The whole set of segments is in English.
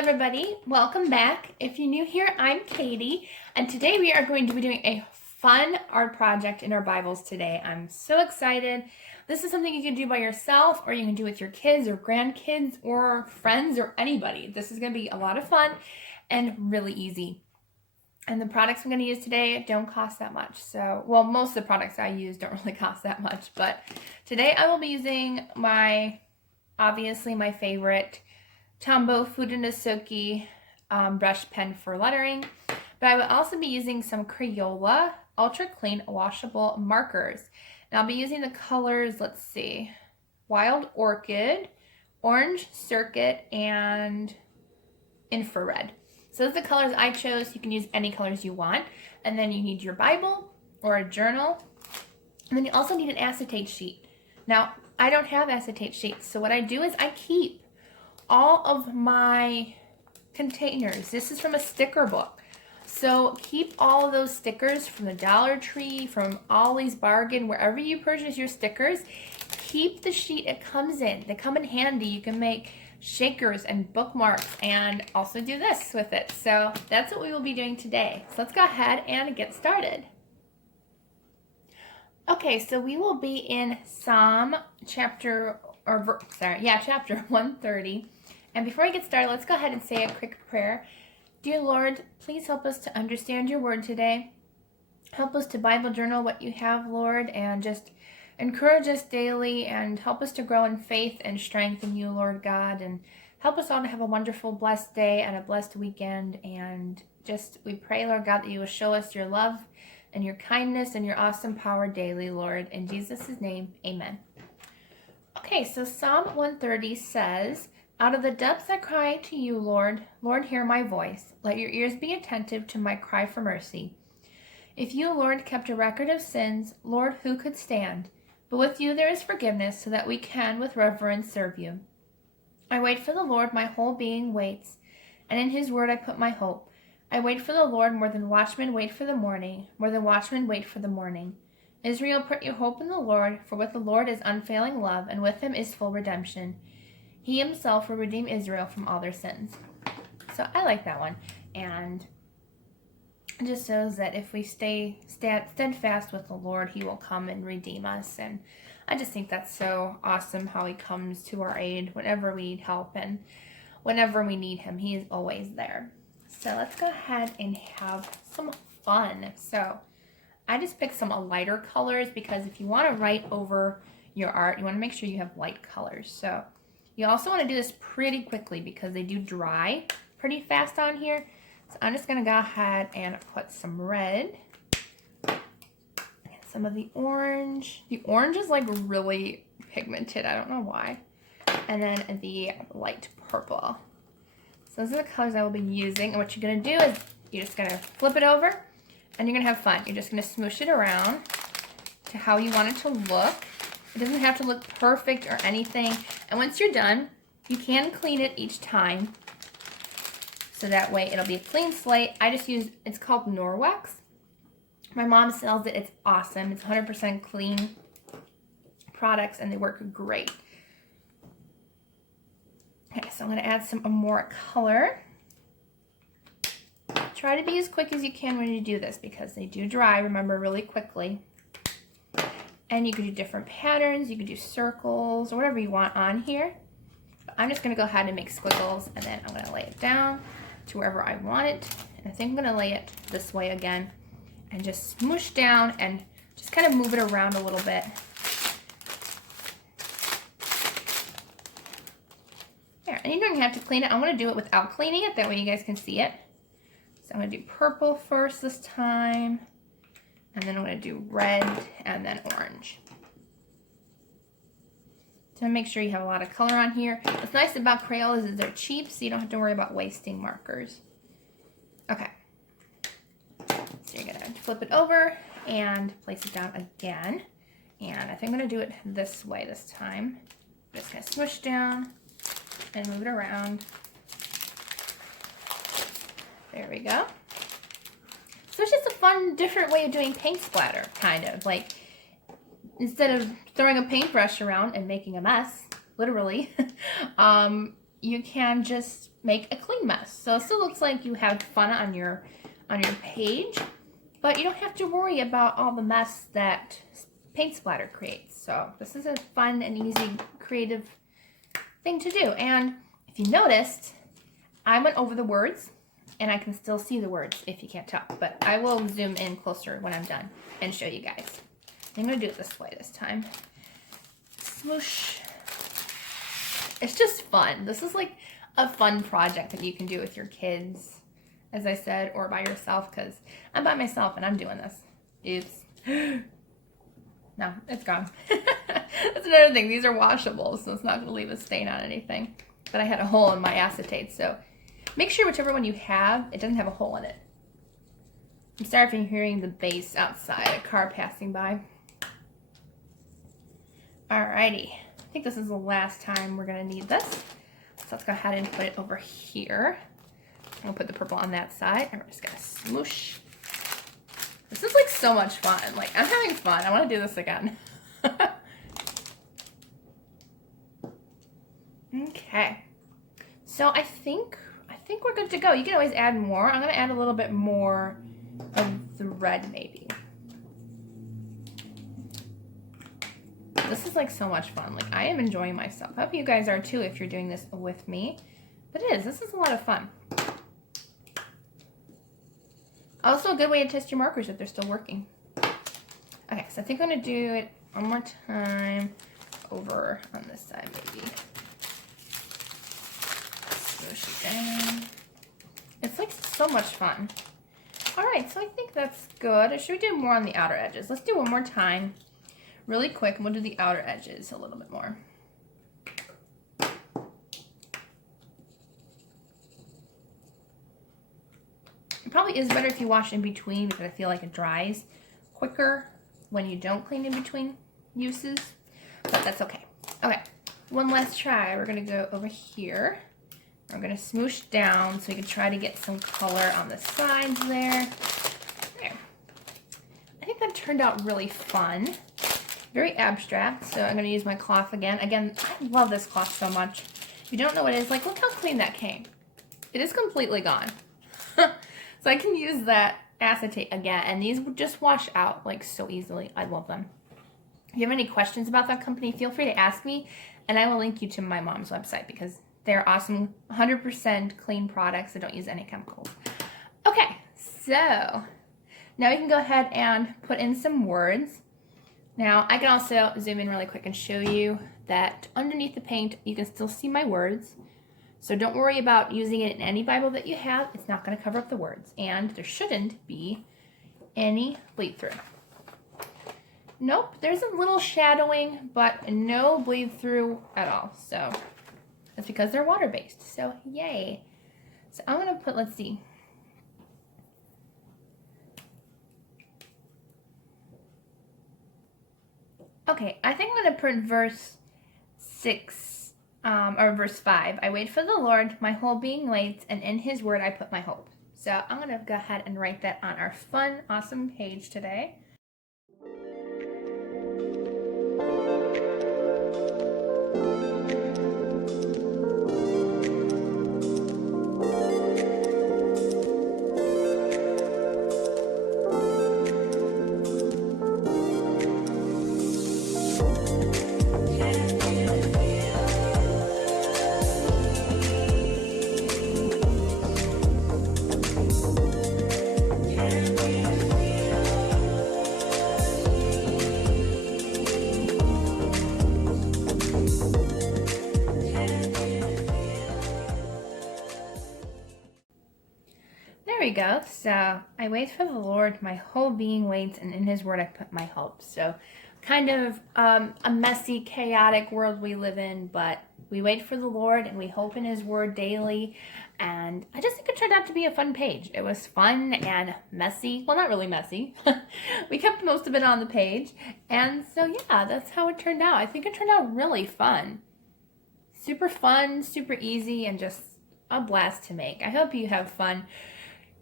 everybody, welcome back. If you're new here, I'm Katie, and today we are going to be doing a fun art project in our Bibles today. I'm so excited. This is something you can do by yourself, or you can do with your kids or grandkids or friends or anybody. This is going to be a lot of fun and really easy. And the products I'm going to use today don't cost that much. So, well, most of the products I use don't really cost that much, but today I will be using obviously my favorite Tombow Fudenosuke brush pen for lettering, but I will also be using some Crayola Ultra Clean Washable Markers. And I'll be using the colors, let's see, Wild Orchid, Orange Circuit, and Infrared. So those are the colors I chose. You can use any colors you want. And then you need your Bible or a journal. And then you also need an acetate sheet. Now, I don't have acetate sheets, so what I do is I keep all of my containers. This is from a sticker book. So keep all of those stickers from the Dollar Tree, from Ollie's Bargain, wherever you purchase your stickers. Keep the sheet it comes in. They come in handy. You can make shakers and bookmarks and also do this with it. So that's what we will be doing today. So let's go ahead and get started. Okay, so we will be in Psalm chapter 130. And before I get started, let's go ahead and say a quick prayer. Dear Lord, please help us to understand your word today. Help us to Bible journal what you have, Lord, and just encourage us daily and help us to grow in faith and strength in you, Lord God, and help us all to have a wonderful, blessed day and a blessed weekend. And just, we pray, Lord God, that you will show us your love and your kindness and your awesome power daily, Lord. In Jesus' name, amen. Okay, so Psalm 130 says, out of the depths I cry to you, Lord. Lord, hear my voice. Let your ears be attentive to my cry for mercy. If you, Lord, kept a record of sins, Lord, who could stand? But with you there is forgiveness, so that we can with reverence serve you. I wait for the Lord, my whole being waits, and in his word I put my hope. I wait for the Lord more than watchmen wait for the morning, more than watchmen wait for the morning. Israel, put your hope in the Lord, for with the Lord is unfailing love, and with him is full redemption. He himself will redeem Israel from all their sins. So I like that one. And it just shows that if we stay steadfast with the Lord, he will come and redeem us. And I just think that's so awesome how he comes to our aid whenever we need help and whenever we need him. He is always there. So let's go ahead and have some fun. So I just picked some lighter colors because if you want to write over your art, you want to make sure you have light colors. So you also want to do this pretty quickly because they do dry pretty fast on here. So I'm just going to go ahead and put some red and some of the orange. The orange is like really pigmented. I don't know why. And then the light purple. So those are the colors I will be using. And what you're going to do is you're just going to flip it over and you're going to have fun. You're just going to smoosh it around to how you want it to look. It doesn't have to look perfect or anything. And once you're done, you can clean it each time. So that way it'll be a clean slate. I just use, it's called Norwex. My mom sells it. It's awesome. It's 100% clean products and they work great. Okay, so I'm going to add some more color. Try to be as quick as you can when you do this because they do dry, remember, really quickly. And you could do different patterns. You could do circles or whatever you want on here. But I'm just going to go ahead and make squiggles and then I'm going to lay it down to wherever I want it. And I think I'm going to lay it this way again and just smoosh down and just kind of move it around a little bit. There, and you don't have to clean it. I'm going to do it without cleaning it. That way you guys can see it. So I'm going to do purple first this time. And then I'm going to do red and then orange. So make sure you have a lot of color on here. What's nice about Crayolas is they're cheap, so you don't have to worry about wasting markers. Okay. So you're going to flip it over and place it down again. And I think I'm going to do it this way this time. I'm just going to swoosh down and move it around. There we go. So it's just a fun, different way of doing paint splatter, kind of. Like, instead of throwing a paintbrush around and making a mess, literally, you can just make a clean mess. So it still looks like you have fun on your page, but you don't have to worry about all the mess that paint splatter creates. So this is a fun and easy creative thing to do. And if you noticed, I went over the words and I can still see the words if you can't tell, but I will zoom in closer when I'm done and show you guys. I'm gonna do it this way this time. Smoosh. It's just fun. This is like a fun project that you can do with your kids, as I said, or by yourself, because I'm by myself and I'm doing this. Oops. No, it's gone. That's another thing. These are washable, so it's not going to leave a stain on anything. But I had a hole in my acetate, so make sure whichever one you have, it doesn't have a hole in it. I'm sorry if you're hearing the bass outside, a car passing by. Alrighty. I think this is the last time we're going to need this. So let's go ahead and put it over here. I'm going to put the purple on that side, and we're just going to smoosh. This is like so much fun. Like, I'm having fun. I want to do this again. Okay. So I think we're good to go. You can always add more. I'm going to add a little bit more of the red maybe. This is like so much fun. Like, I am enjoying myself. I hope you guys are too if you're doing this with me. But it is. This is a lot of fun. Also a good way to test your markers if they're still working. Okay, so I think I'm going to do it one more time over on this side maybe. Push it down. It's like so much fun. Alright, so I think that's good. Should we do more on the outer edges? Let's do one more time really quick, and we'll do the outer edges a little bit more. It probably is better if you wash in between, because I feel like it dries quicker when you don't clean in between uses, but that's okay. Okay, one last try. We're going to go over here. We're going to smoosh down so we can try to get some color on the sides there. There. I think that turned out really fun. Very abstract, so I'm going to use my cloth again. Again, I love this cloth so much. If you don't know what it is, like, look how clean that came. It is completely gone. So I can use that acetate again, and these would just wash out like so easily. I love them. If you have any questions about that company, feel free to ask me, and I will link you to my mom's website because they're awesome, 100% clean products that don't use any chemicals. Okay, so now we can go ahead and put in some words. Now I can also zoom in really quick and show you that underneath the paint you can still see my words. So don't worry about using it in any Bible that you have. It's not going to cover up the words. And there shouldn't be any bleed through. Nope, there's a little shadowing, but no bleed through at all. So that's because they're water-based. So yay. So I'm going to put, let's see. Okay, I think I'm going to put verse 6. Or verse 5, I wait for the Lord, my whole being waits, and in his word I put my hope. So I'm going to go ahead and write that on our fun, awesome page today. There we go. So I wait for the Lord, my whole being waits, and in his word I put my hope. So kind of a messy, chaotic world we live in, but we wait for the Lord and we hope in his word daily. And I just think it turned out to be a fun page. It was fun and messy. Well, not really messy. We kept most of it on the page. And so yeah, that's how it turned out. I think it turned out really fun. Super fun, super easy, and just a blast to make. I hope you have fun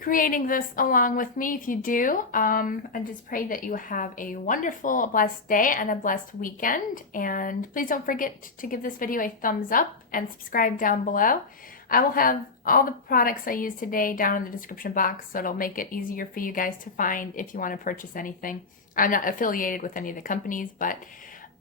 creating this along with me. If you do, I just pray that you have a wonderful, blessed day and a blessed weekend. And please don't forget to give this video a thumbs up and subscribe down below. I will have all the products I used today down in the description box, so it'll make it easier for you guys to find if you want to purchase anything. I'm not affiliated with any of the companies, but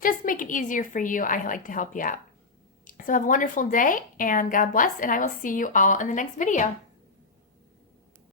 just make it easier for you. I like to help you out. So have a wonderful day, and God bless, and I will see you all in the next video.